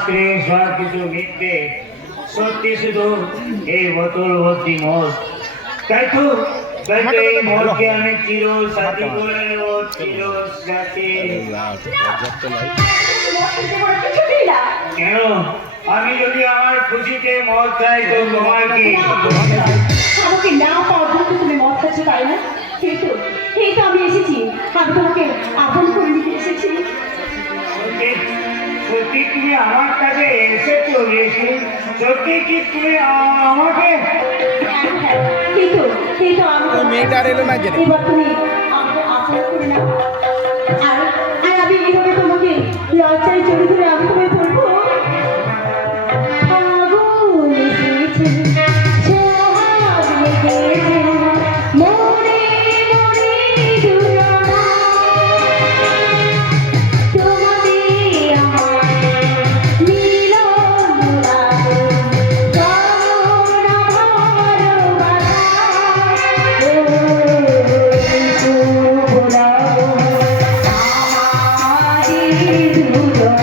সব কিছু মিথ্যে, সত্যি শুধু এই বোতল ভর্তি মদ। তাই তো এই মদকে আমি চিরসাথী করে নেব, চিরসাথী। কেন? আমি যদি আমার খুশিতে মদ খাই তো তোমার কি? আমাকে না পাওয়ার জন্য তুমি মদ খাচ্ছ, তাই না? এই তো আমি এসেছি, আমি তোমাকে আপন করে নিতে এসেছি। সত্যি তুমি আমার কাছে এসেছো? সত্যি কি তুমি আমাকে? এই তো আমি মেয়েটার এলো না কেন? এবার তুমি আমাকে আপন করে নাও। আর আর আমি এইভাবে তোমাকে লজ্জায় জড়িয়ে ধরে আমি তোমায় বলবো, আগুন এসেছে, সোহাগ লেগেছে, মনে মনে জুড়ানো, তোমাদের আমার মিলন লাগে, কামনা ভালোবাসা, ও শুভ লগন আমাদের দুজনা,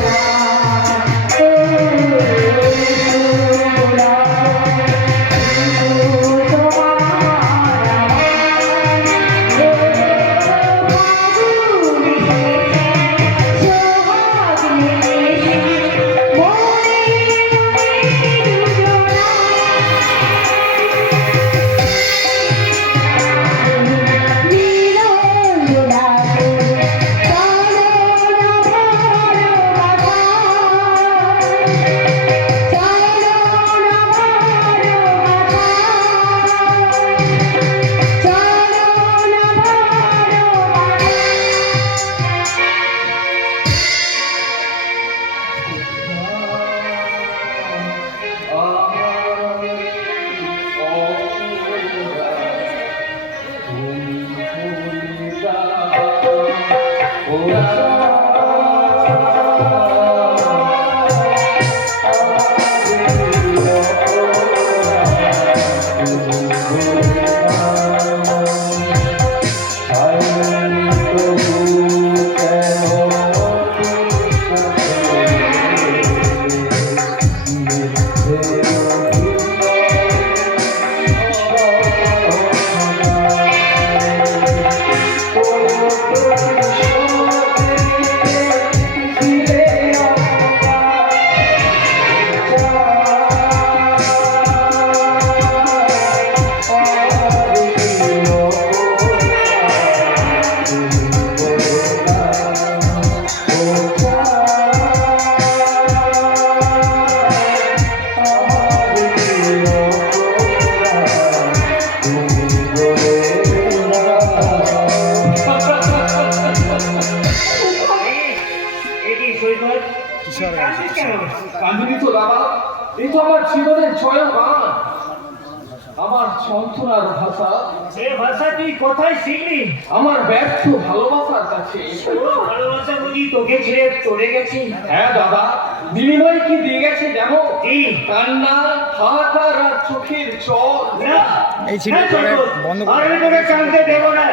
ও শুভ লগন তোমার কান্দিনি তো দাদা, এই তো আমার জীবনের জয় গান, আমার যন্ত্রণার ভাষা। সে ভাষা তুই কোথায় শিখলি? আমার ব্যর্থ ভালোবাসার কাছে। ভালোবাসা বুঝি তোকে ছেড়ে চলে গেছি? হ্যাঁ দাদা, বিনিময়ে কি দিয়ে গেছে জানো? কি? কান্না, হাহাকার আর চোখের জল। না, এই ছিটটা বন্ধ করে আর আমি তোকে কাঁদতে দেবো না।